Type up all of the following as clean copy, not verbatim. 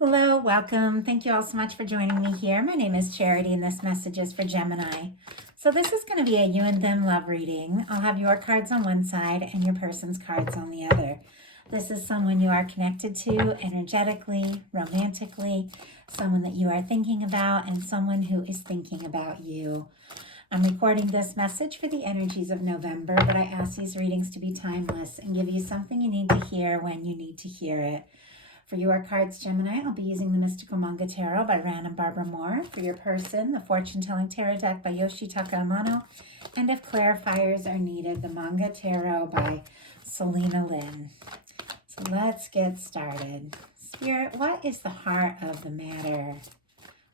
Hello, welcome. Thank you all so much for joining me here. My name is Charity, and this message is for Gemini. So this is going to be a you and them love reading. I'll have your cards on one side and your person's cards on the other. This is someone you are connected to energetically, romantically, someone that you are thinking about, and someone who is thinking about you. I'm recording this message for the energies of November, but I ask these readings to be timeless and give you something you need to hear when you need to hear it. For your cards, Gemini, I'll be using the Mystical Manga Tarot by Ran and Barbara Moore. For your person, the Fortune Telling Tarot deck by Yoshitaka Amano. And if clarifiers are needed, the Manga Tarot by Selena Lynn. So let's get started. Spirit, what is the heart of the matter?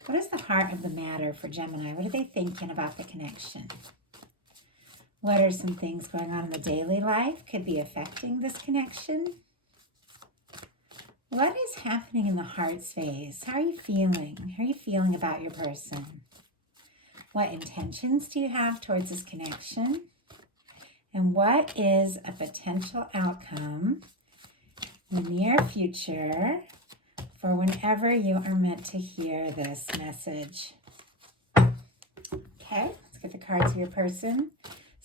What is the heart of the matter for Gemini? What are they thinking about the connection? What are some things going on in the daily life could be affecting this connection? What is happening in the heart space? How are you feeling? How are you feeling about your person? What intentions do you have towards this connection? And what is a potential outcome in the near future for whenever you are meant to hear this message? Okay, let's get the cards of your person.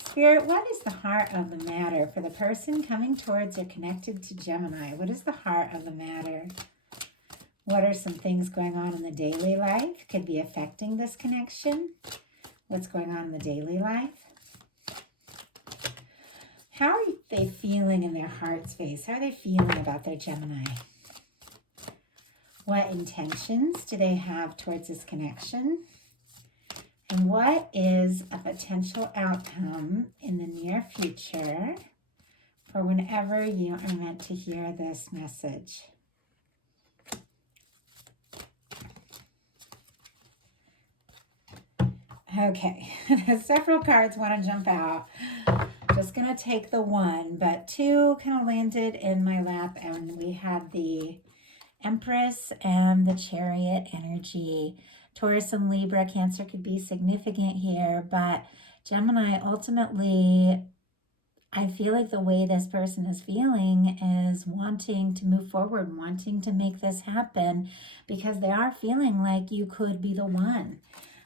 Spirit, what is the heart of the matter for the person coming towards or connected to Gemini? What is the heart of the matter? What are some things going on in the daily life could be affecting this connection? What's going on in the daily life? How are they feeling in their heart space? How are they feeling about their Gemini? What intentions do they have towards this connection? And what is a potential outcome in the near future for whenever you are meant to hear this message? Okay, several cards want to jump out. Just going to take the one, but two kind of landed in my lap, and we had the Empress and the Chariot energy. Taurus and Libra, Cancer could be significant here, but Gemini, ultimately, I feel like the way this person is feeling is wanting to move forward, wanting to make this happen, because they are feeling like you could be the one.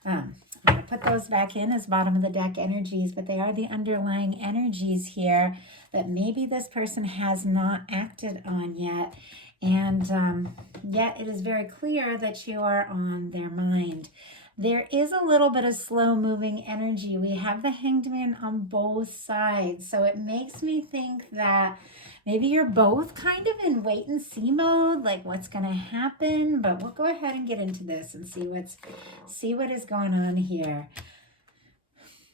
I'm going to put those back in as bottom of the deck energies, but they are the underlying energies here that maybe this person has not acted on yet. And yet it is very clear that you are on their mind. There is a little bit of slow-moving energy. We have the Hanged Man on both sides. So it makes me think that maybe you're both kind of in wait-and-see mode, like what's going to happen. But we'll go ahead and get into this and see what is going on here.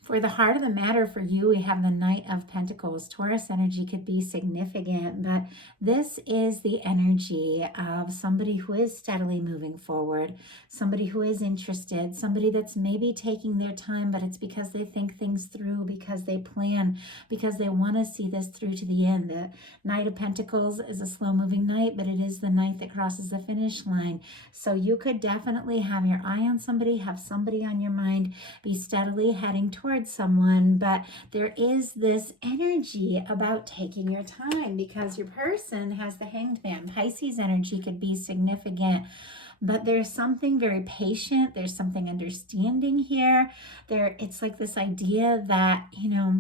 For the heart of the matter for you, we have the Knight of Pentacles. Taurus energy could be significant, but this is the energy of somebody who is steadily moving forward, somebody who is interested, somebody that's maybe taking their time, but it's because they think things through, because they plan, because they want to see this through to the end. The Knight of Pentacles is a slow-moving knight, but it is the knight that crosses the finish line. So you could definitely have your eye on somebody, have somebody on your mind, be steadily heading towards someone, but there is this energy about taking your time because your person has the Hanged Man. Pisces energy could be significant, but there's something very patient. There's something understanding here. It's like this idea that,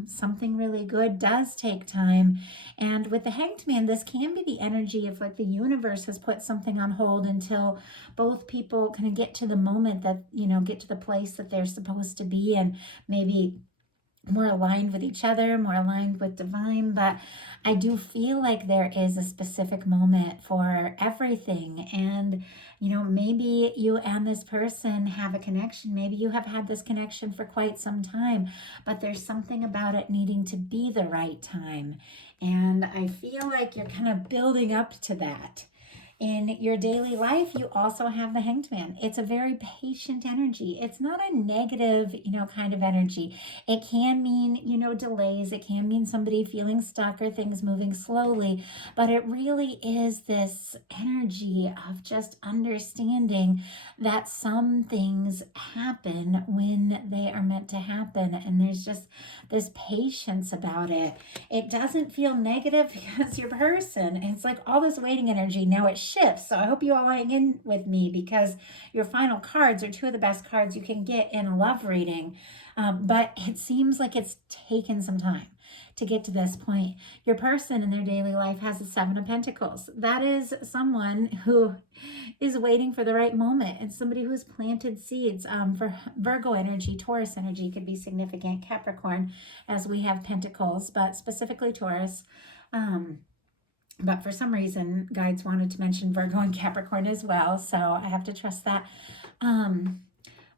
something really good does take time. And with the Hanged Man, this can be the energy of like the universe has put something on hold until both people kind of get to the moment that, get to the place that they're supposed to be, and maybe more aligned with each other, more aligned with divine. But I do feel like there is a specific moment for everything. And, maybe you and this person have a connection. Maybe you have had this connection for quite some time, but there's something about it needing to be the right time. And I feel like you're kind of building up to that. In your daily life, you also have the Hanged Man. It's a very patient energy. It's not a negative, kind of energy. It can mean, delays. It can mean somebody feeling stuck or things moving slowly. But it really is this energy of just understanding that some things happen when they are meant to happen. And there's just this patience about it. It doesn't feel negative because your person, and it's like all this waiting energy, now it's shifts. So I hope you all hang in with me, because your final cards are two of the best cards you can get in a love reading. But it seems like it's taken some time to get to this point. Your person in their daily life has the Seven of Pentacles. That is someone who is waiting for the right moment. It's somebody who's planted seeds. For Virgo energy, Taurus energy could be significant. Capricorn, as we have Pentacles, but specifically Taurus. But for some reason, guides wanted to mention Virgo and Capricorn as well, so I have to trust that.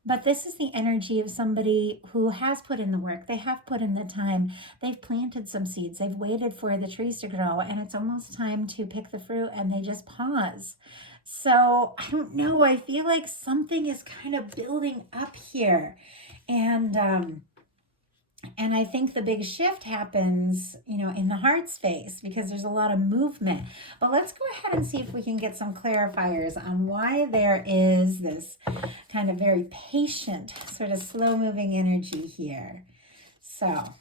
But this is the energy of somebody who has put in the work. They have put in the time. They've planted some seeds. They've waited for the trees to grow, and it's almost time to pick the fruit, and they just pause. So I don't know. I feel like something is kind of building up here. And I think the big shift happens, in the heart space, because there's a lot of movement. But let's go ahead and see if we can get some clarifiers on why there is this kind of very patient, sort of slow-moving energy here. So,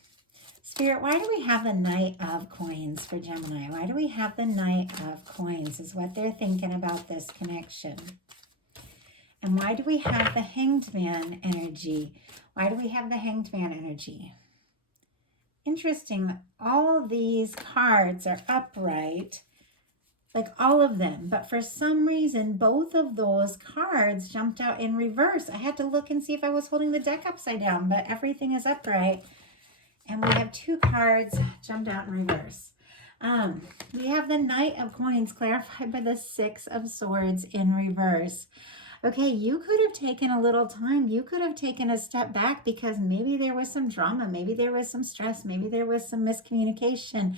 Spirit, why do we have the Knight of Coins for Gemini? Why do we have the Knight of Coins is what they're thinking about this connection. And why do we have the Hanged Man energy? Why do we have the Hanged Man energy? Interesting that all these cards are upright, like all of them. But for some reason, both of those cards jumped out in reverse. I had to look and see if I was holding the deck upside down, but everything is upright. And we have two cards jumped out in reverse. We have the Knight of Coins clarified by the Six of Swords in reverse. Okay, you could have taken a little time. You could have taken a step back because maybe there was some drama. Maybe there was some stress. Maybe there was some miscommunication.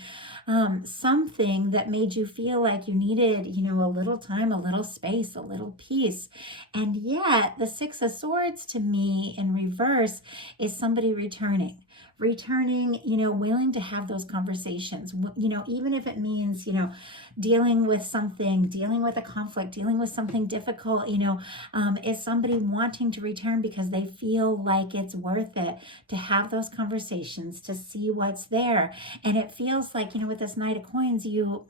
Something that made you feel like you needed, a little time, a little space, a little peace. And yet the Six of Swords to me in reverse is somebody returning, willing to have those conversations, even if it means, dealing with something, dealing with a conflict, dealing with something difficult, is somebody wanting to return because they feel like it's worth it to have those conversations, to see what's there. And it feels like, with this Knight of Coins, you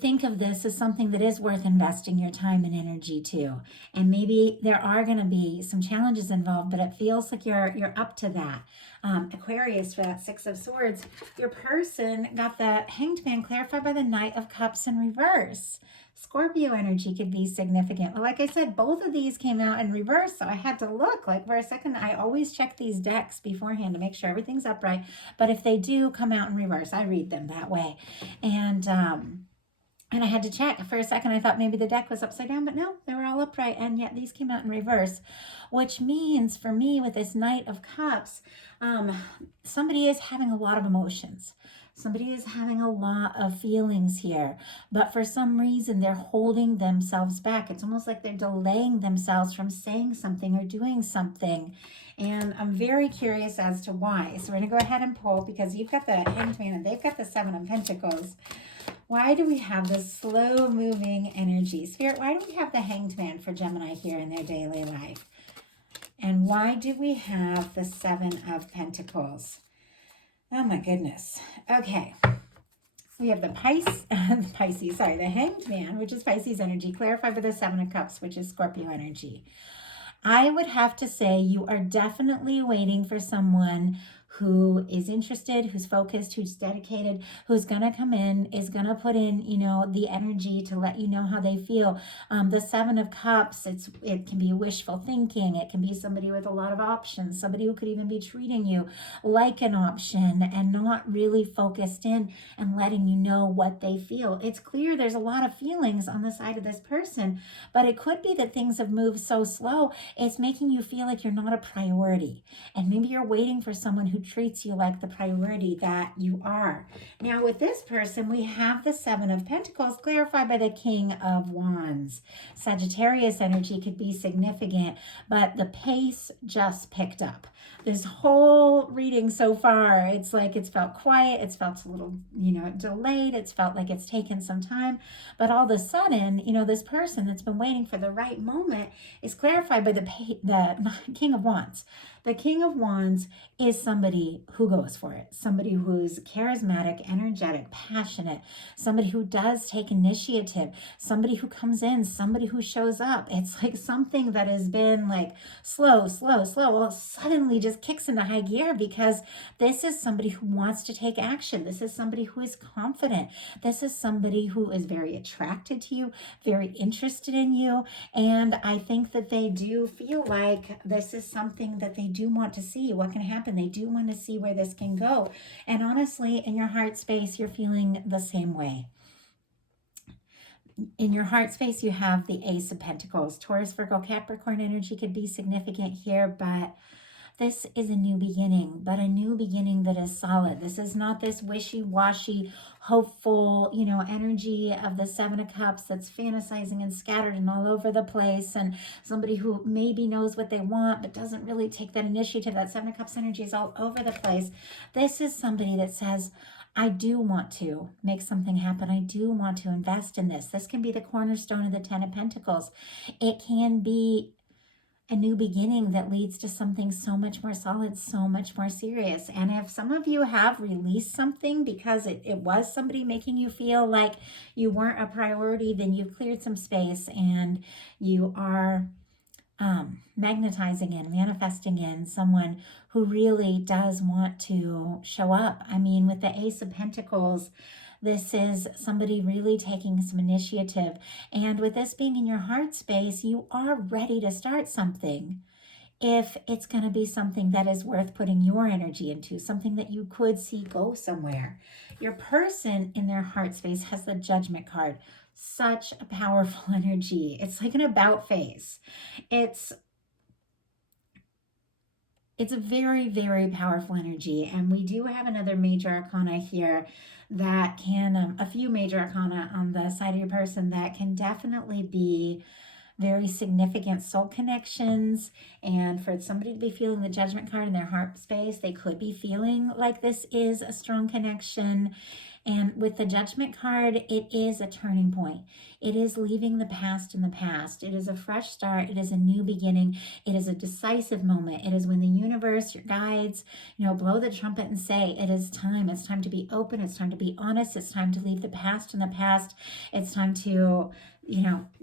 think of this as something that is worth investing your time and energy to. And maybe there are going to be some challenges involved, but it feels like you're up to that. Aquarius, for that Six of Swords, your person got the Hanged Man clarified by the Knight of Cups in reverse. Scorpio energy could be significant. Well, like I said, both of these came out in reverse, so I had to look. Like, for a second, I always check these decks beforehand to make sure everything's upright. But if they do come out in reverse, I read them that way. And I had to check. For a second, I thought maybe the deck was upside down, but no, they were all upright, and yet these came out in reverse, which means for me with this Knight of Cups, somebody is having a lot of emotions. Somebody is having a lot of feelings here, but for some reason, they're holding themselves back. It's almost like they're delaying themselves from saying something or doing something. And I'm very curious as to why. So we're going to go ahead and pull, because you've got the Hanged Man and they've got the Seven of Pentacles. Why do we have this slow-moving energy? Spirit, why do we have the Hanged Man for Gemini here in their daily life? And why do we have the Seven of Pentacles? Oh my goodness. Okay. We have the the Hanged Man, which is Pisces energy, clarified by the Seven of Cups, which is Scorpio energy. I would have to say you are definitely waiting for someone who is interested, who's focused, who's dedicated, who's going to come in, is going to put in, the energy to let you know how they feel. The Seven of Cups, it can be wishful thinking. It can be somebody with a lot of options, somebody who could even be treating you like an option and not really focused in and letting you know what they feel. It's clear there's a lot of feelings on the side of this person, but it could be that things have moved so slow, it's making you feel like you're not a priority. And maybe you're waiting for someone who treats you like the priority that you are. Now with this person, we have the Seven of Pentacles clarified by the King of Wands. Sagittarius energy could be significant, but the pace just picked up. This whole reading so far, it's like it's felt quiet, it's felt a little, delayed, it's felt like it's taken some time, but all of a sudden, this person that's been waiting for the right moment is clarified by the King of Wands. The King of Wands is somebody somebody who goes for it, somebody who's charismatic, energetic, passionate, somebody who does take initiative, somebody who comes in, somebody who shows up. It's like something that has been like slow, well, suddenly just kicks into high gear, because this is somebody who wants to take action. This is somebody who is confident. This is somebody who is very attracted to you, very interested in you. And I think that they do feel like this is something that they do want to see what can happen. They do want to see where this can go. And honestly, in your heart space, you're feeling the same way. In your heart space, you have the Ace of Pentacles. Taurus, Virgo, Capricorn energy could be significant here, but this is a new beginning, but a new beginning that is solid. This is not this wishy-washy, hopeful, energy of the Seven of Cups that's fantasizing and scattered and all over the place, and somebody who maybe knows what they want but doesn't really take that initiative. That Seven of Cups energy is all over the place. This is somebody that says, I do want to make something happen. I do want to invest in this. This can be the cornerstone of the Ten of Pentacles. It can be a new beginning that leads to something so much more solid, so much more serious. And if some of you have released something because it was somebody making you feel like you weren't a priority, then you've cleared some space and you are magnetizing in, manifesting in someone who really does want to show up. I mean, with the Ace of Pentacles, this is somebody really taking some initiative. And with this being in your heart space, you are ready to start something. If it's going to be something that is worth putting your energy into, something that you could see go somewhere. Your person in their heart space has the Judgment card. Such a powerful energy. It's like an about face. It's a very, very powerful energy. And we do have another major arcana here that can, a few major arcana on the side of your person that can definitely be very significant soul connections. And for somebody to be feeling the Judgment card in their heart space, they could be feeling like this is a strong connection. And with the Judgment card, it is a turning point. It is leaving the past in the past. It is a fresh start. It is a new beginning. It is a decisive moment. It is when the universe, your guides, blow the trumpet and say, it is time. It's time to be open. It's time to be honest. It's time to leave the past in the past. It's time to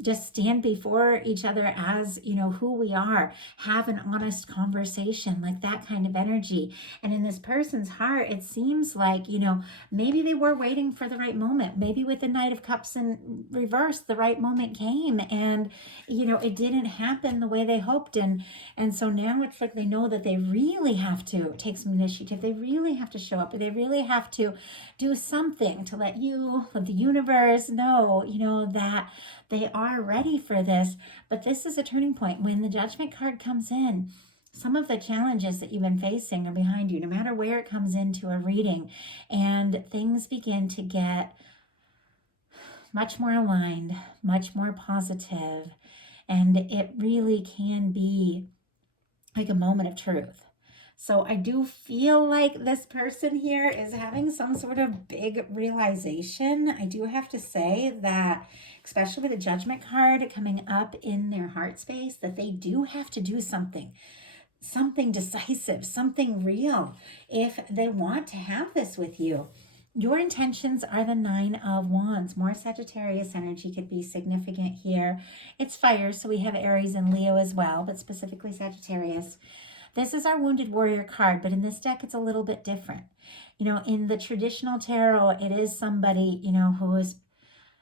just stand before each other as, who we are, have an honest conversation, like that kind of energy. And in this person's heart, it seems like, maybe they were waiting for the right moment. Maybe with the Knight of Cups in reverse, the right moment came and, it didn't happen the way they hoped. And so now it's like they know that they really have to take some initiative. They really have to show up. They really have to do something to let the universe know, that they are ready for this. But this is a turning point. When the Judgment card comes in, some of the challenges that you've been facing are behind you, no matter where it comes into a reading, and things begin to get much more aligned, much more positive, and it really can be like a moment of truth. So I do feel like this person here is having some sort of big realization. I do have to say that, especially with the Judgment card coming up in their heart space, that they do have to do something decisive, something real, if they want to have this with you. Your intentions are the Nine of Wands. More Sagittarius energy could be significant here. It's fire, so we have Aries and Leo as well, but specifically Sagittarius. This is our Wounded Warrior card, but in this deck, it's a little bit different. In the traditional tarot, it is somebody, who is,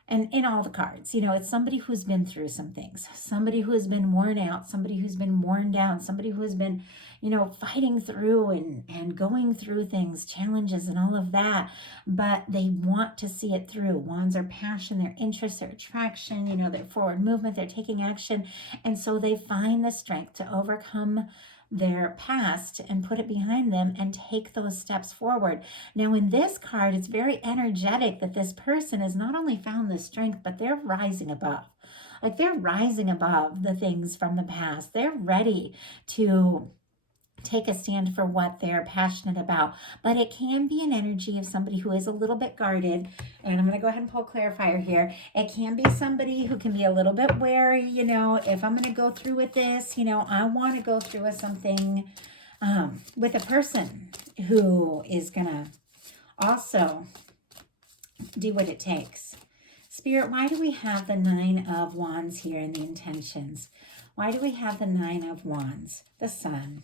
and in all the cards, it's somebody who's been through some things, somebody who has been worn out, somebody who's been worn down, somebody who has been, fighting through and going through things, challenges and all of that, but they want to see it through. Wands are passion, their interest, their attraction, their forward movement, they're taking action. And so they find the strength to overcome their past and put it behind them and take those steps forward. Now in this card, it's very energetic that this person has not only found the strength, but they're rising above. Like they're rising above the things from the past. They're ready to take a stand for what they're passionate about. But it can be an energy of somebody who is a little bit guarded. And I'm going to go ahead and pull clarifier here. It can be somebody who can be a little bit wary, if I'm going to go through with this, I want to go through with something with a person who is going to also do what it takes. Spirit, why do we have the 9 of Wands here in the intentions? Why do we have the 9 of Wands? The Sun.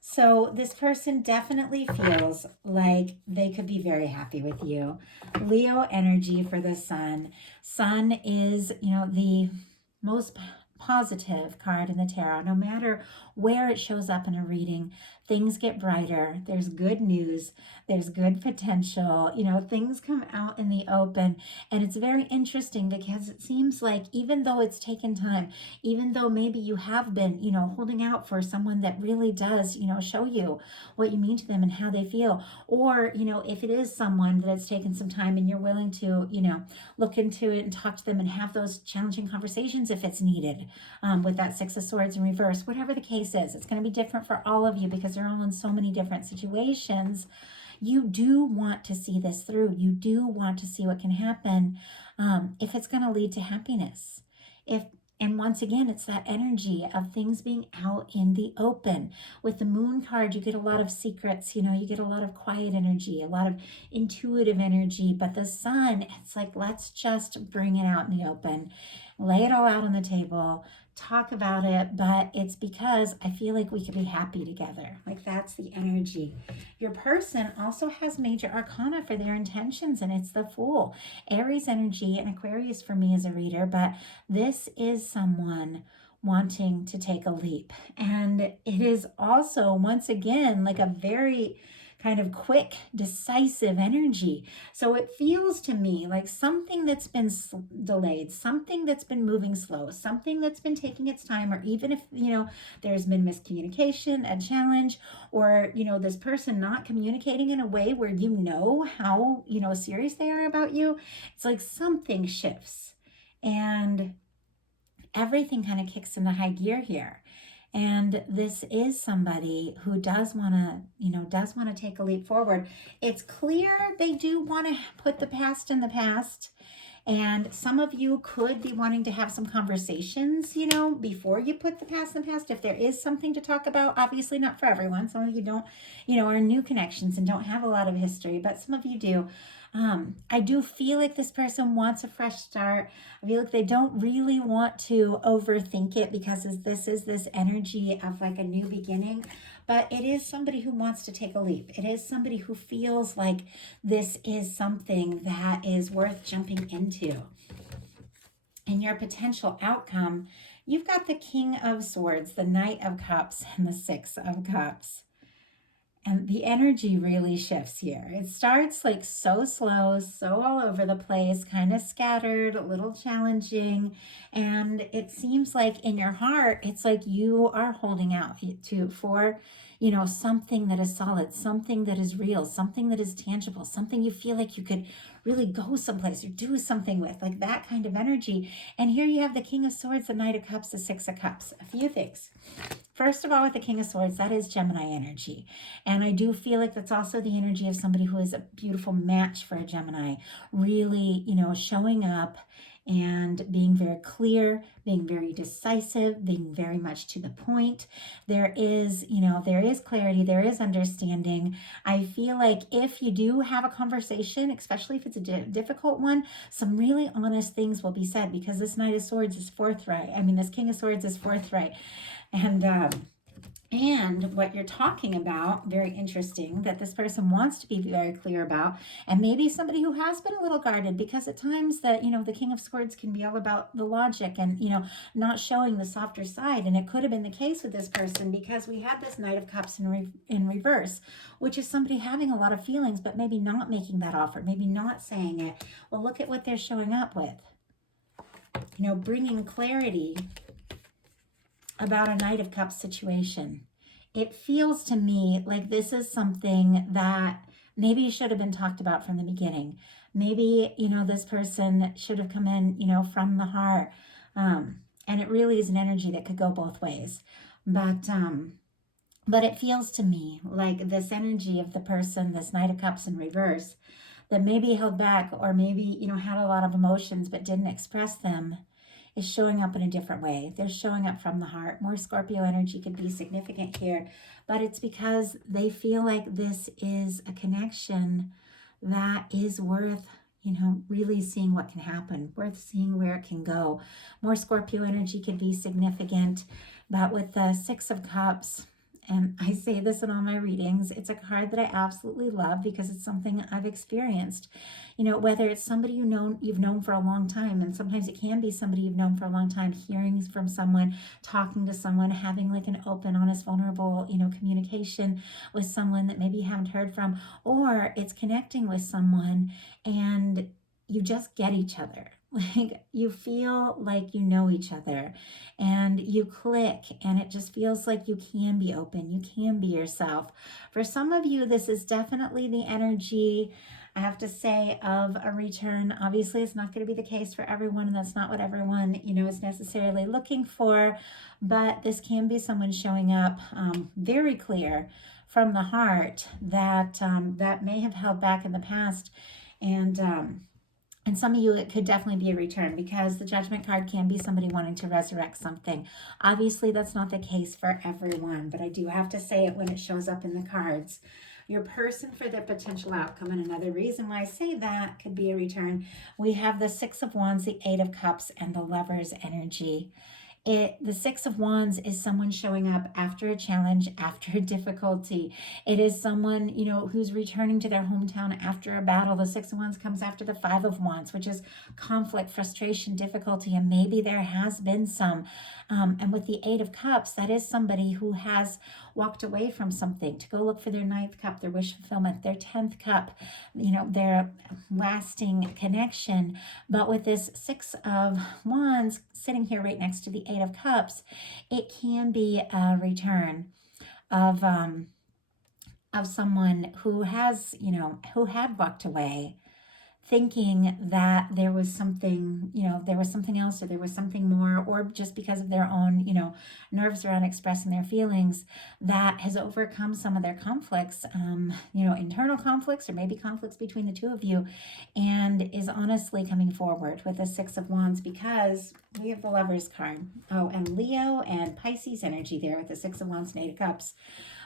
So this person definitely feels like they could be very happy with you. Leo energy for the Sun. Sun is, the most positive card in the tarot. No matter where it shows up in a reading, things get brighter. There's good news. There's good potential. Things come out in the open. And it's very interesting because it seems like even though it's taken time, even though maybe you have been, holding out for someone that really does, show you what you mean to them and how they feel, or, if it is someone that has taken some time and you're willing to, look into it and talk to them and have those challenging conversations if it's needed, with that 6 of Swords in reverse, whatever the case is, it's going to be different for all of you because they're all in so many different situations. You do want to see this through. You do want to see what can happen, if it's going to lead to happiness. And once again, it's that energy of things being out in the open. With the Moon card, you get a lot of secrets, you get a lot of quiet energy, a lot of intuitive energy. But the Sun, it's like, let's just bring it out in the open, lay it all out on the table, talk about it. But it's because I feel like we could be happy together. Like, that's the energy. Your person also has major arcana for their intentions, and it's the Fool. Aries energy and Aquarius for me as a reader, but this is someone wanting to take a leap. And it is also, once again, like a very kind of quick, decisive energy. So it feels to me like something that's been delayed, something that's been moving slow, something that's been taking its time, or even if, there's been miscommunication, a challenge, or, this person not communicating in a way where how, serious they are about you. It's like something shifts and everything kind of kicks into high gear here. And this is somebody who does want to, take a leap forward. It's clear they do want to put the past in the past. And some of you could be wanting to have some conversations, before you put the past in the past. If there is something to talk about, obviously not for everyone. Some of you don't, are new connections and don't have a lot of history, but some of you do. I do feel like this person wants a fresh start. I feel like they don't really want to overthink it because this is this energy of like a new beginning. But it is somebody who wants to take a leap. It is somebody who feels like this is something that is worth jumping into. And your potential outcome, you've got the King of Swords, the Knight of Cups, and the 6 of Cups. And the energy really shifts here. It starts like so slow, so all over the place, kind of scattered, a little challenging. And it seems like in your heart, it's like you are holding out for, something that is solid, something that is real, something that is tangible, something you feel like you could really go someplace or do something with, like that kind of energy. And here you have the King of Swords, the Knight of Cups, the 6 of Cups. A few things. First of all, with the King of Swords, that is Gemini energy. And I do feel like that's also the energy of somebody who is a beautiful match for a Gemini. Really, showing up and being very clear, being very decisive, being very much to the point. There is clarity, there is understanding. I feel like if you do have a conversation, especially if it's a difficult one, some really honest things will be said because this Knight of Swords is forthright. This King of Swords is forthright. And what you're talking about, very interesting, that this person wants to be very clear about, and maybe somebody who has been a little guarded, because at times that, the King of Swords can be all about the logic and, not showing the softer side. And it could have been the case with this person because we had this Knight of Cups in reverse, which is somebody having a lot of feelings, but maybe not making that offer, maybe not saying it. Well, look at what they're showing up with, bringing clarity about a Knight of Cups situation. It feels to me like this is something that maybe should have been talked about from the beginning. Maybe, this person should have come in, from the heart. And it really is an energy that could go both ways. But it feels to me like this energy of the person, this Knight of Cups in reverse, that maybe held back or maybe, had a lot of emotions but didn't express them, is showing up in a different way. They're showing up from the heart. More Scorpio energy could be significant here, but it's because they feel like this is a connection that is worth, really seeing what can happen, worth seeing where it can go. More Scorpio energy could be significant, but with the Six of Cups, and I say this in all my readings, it's a card that I absolutely love because it's something I've experienced. Whether it's somebody you've known for a long time, and sometimes it can be somebody you've known for a long time, hearing from someone, talking to someone, having like an open, honest, vulnerable, communication with someone that maybe you haven't heard from, or it's connecting with someone and you just get each other. Like you feel like you know each other and you click, and it just feels like you can be open, you can be yourself. For some of you, this is definitely the energy, I have to say, of a return. Obviously, it's not going to be the case for everyone, and that's not what everyone, is necessarily looking for, but this can be someone showing up very clear from the heart that that may have held back in the past. And some of you, it could definitely be a return, because the Judgment card can be somebody wanting to resurrect something. Obviously, that's not the case for everyone, but I do have to say it when it shows up in the cards. Your person for their potential outcome, and another reason why I say that could be a return, we have the Six of Wands, the Eight of Cups, and the Lover's energy. The Six of Wands is someone showing up after a challenge, after a difficulty. It is someone, who's returning to their hometown after a battle. The Six of Wands comes after the Five of Wands, which is conflict, frustration, difficulty, and maybe there has been some. And with the Eight of Cups, that is somebody who has walked away from something to go look for their ninth cup, their wish fulfillment, their 10th cup, their lasting connection. But with this Six of Wands sitting here right next to the Eight of Cups, it can be a return of someone who has, who had walked away, thinking that there was something, there was something else, or there was something more, or just because of their own, nerves around expressing their feelings, that has overcome some of their conflicts, internal conflicts, or maybe conflicts between the two of you, and is honestly coming forward with the Six of Wands, because we have the Lover's card. Oh, and Leo and Pisces energy there with the Six of Wands and Eight of Cups.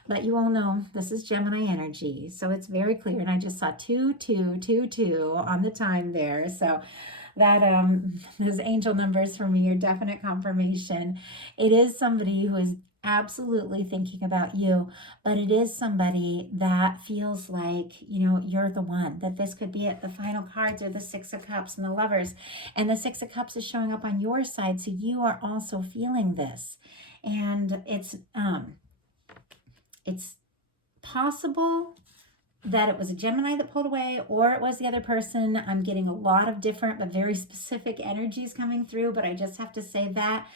But you all know this is Gemini energy, so it's very clear. And I just saw 2222 on the time there. So that those angel numbers for me are definite confirmation. It is somebody who is absolutely thinking about you, but it is somebody that feels like, you're the one, that this could be it. The final cards are the Six of Cups and the Lovers, and the Six of Cups is showing up on your side, so you are also feeling this. And it's possible that it was a Gemini that pulled away, or it was the other person. I'm getting a lot of different but very specific energies coming through, but I just have to say that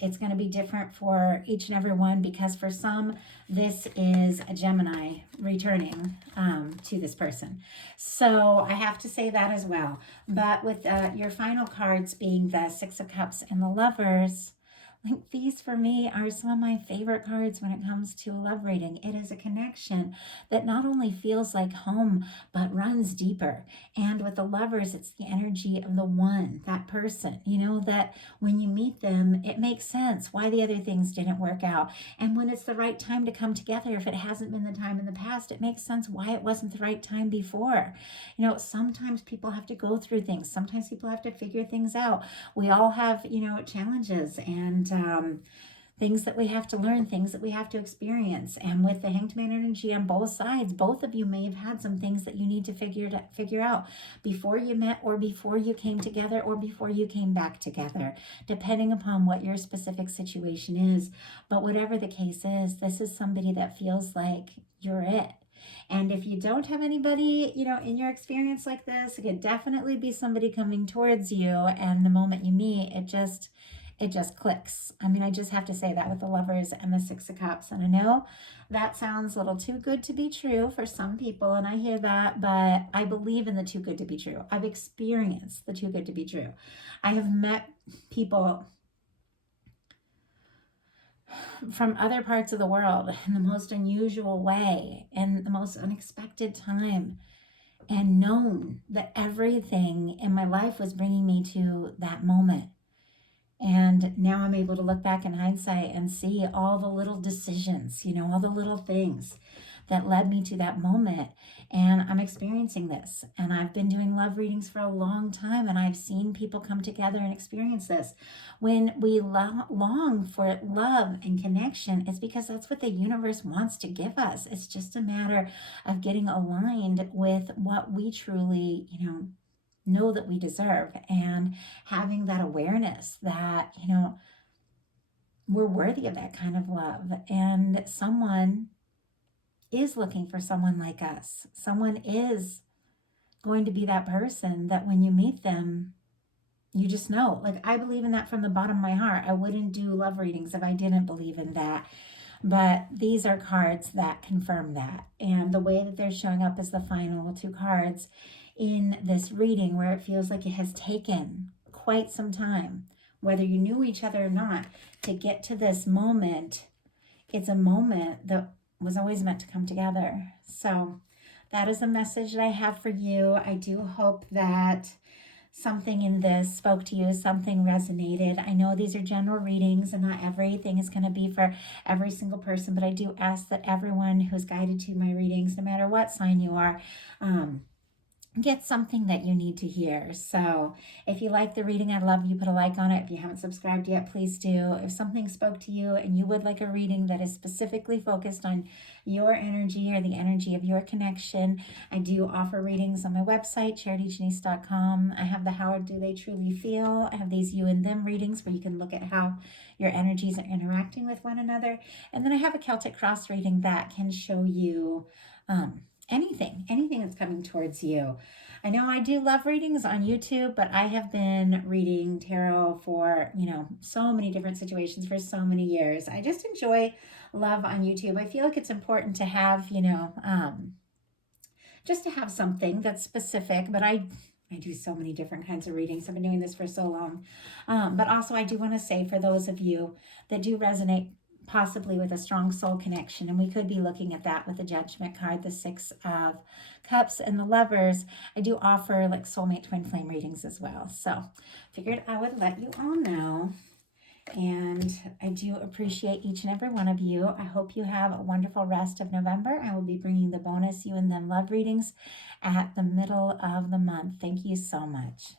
it's going to be different for each and every one, because for some, this is a Gemini returning to this person. So I have to say that as well. But with your final cards being the Six of Cups and the Lovers, like these for me are some of my favorite cards when it comes to a love reading. It is a connection that not only feels like home, but runs deeper. And with the Lovers, it's the energy of the one, that person, that when you meet them, it makes sense why the other things didn't work out. And when it's the right time to come together, if it hasn't been the time in the past, it makes sense why it wasn't the right time before. Sometimes people have to go through things. Sometimes people have to figure things out. We all have, challenges and things that we have to learn, things that we have to experience. And with the Hanged Man energy on both sides, both of you may have had some things that you need to figure out before you met, or before you came together, or before you came back together, depending upon what your specific situation is. But whatever the case is, this is somebody that feels like you're it. And if you don't have anybody, in your experience like this, it could definitely be somebody coming towards you. And the moment you meet, it just clicks. I mean, I just have to say that with the Lovers and the Six of Cups. And I know that sounds a little too good to be true for some people, and I hear that, but I believe in the too good to be true. I've experienced the too good to be true. I have met people from other parts of the world in the most unusual way, in the most unexpected time, and known that everything in my life was bringing me to that moment. now I'm able to look back in hindsight and see all the little decisions, all the little things that led me to that moment. And I'm experiencing this. And I've been doing love readings for a long time, and I've seen people come together and experience this. When we long for love and connection, it's because that's what the universe wants to give us. It's just a matter of getting aligned with what we truly, know that we deserve, and having that awareness that, we're worthy of that kind of love. And someone is looking for someone like us. Someone is going to be that person that when you meet them, you just know. Like, I believe in that from the bottom of my heart. I wouldn't do love readings if I didn't believe in that. But these are cards that confirm that. And the way that they're showing up as the final two cards in this reading, where it feels like it has taken quite some time, whether you knew each other or not, to get to this moment. It's a moment that was always meant to come together. So that is a message that I have for you. I do hope that something in this spoke to you, something resonated. I know these are general readings and not everything is going to be for every single person, but I do ask that everyone who's guided to my readings, no matter what sign you are, get something that you need to hear. So if you like the reading, I'd love you put a like on it. If you haven't subscribed yet, please do. If something spoke to you and you would like a reading that is specifically focused on your energy or the energy of your connection, I do offer readings on my website, charityjanice.com. I have the How Do They Truly Feel. I have these you and them readings where you can look at how your energies are interacting with one another. And then I have a Celtic Cross reading that can show you anything that's coming towards you. I know I do love readings on YouTube, but I have been reading tarot for, so many different situations for so many years. I just enjoy love on YouTube. I feel like it's important to have, just to have something that's specific, but I do so many different kinds of readings. I've been doing this for so long. But also I do want to say, for those of you that do resonate possibly with a strong soul connection, and we could be looking at that with the Judgment card, the Six of Cups, and the Lovers, I do offer like soulmate twin flame readings as well. So figured I would let you all know. And I do appreciate each and every one of you. I hope you have a wonderful rest of November. I will be bringing the bonus You and Them love readings at the middle of the month. Thank you so much.